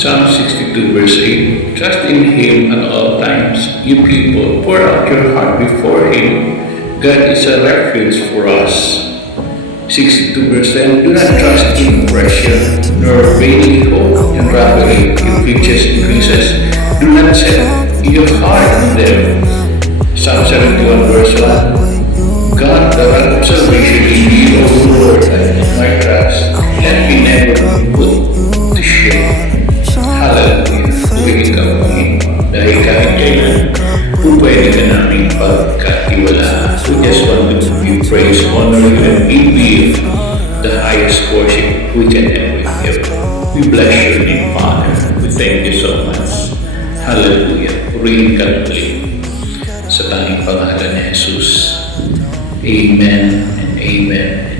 Psalm 62 verse 8, trust in Him at all times, you people, pour out your heart before Him. God is a refuge for us. 62 verse 10, do not trust in oppression, nor vainly hope in robbery. If riches increases, do not set your heart on them. Psalm 71 verse 1, God, the rock of salvation, in you, O Lord, my trust, let me never be put to shame. Hallelujah. Tuwing ikaw, Panginoon, dahil kahit kailan, kung pwede ka namin pagkatiwalaan. We just want to give you praise, honor you, and give you the highest worship we can ever give. We bless your name, Father. We thank you so much. Hallelujah. Purihin ka ulit sa tanging pangalan ni Jesus. Amen and amen.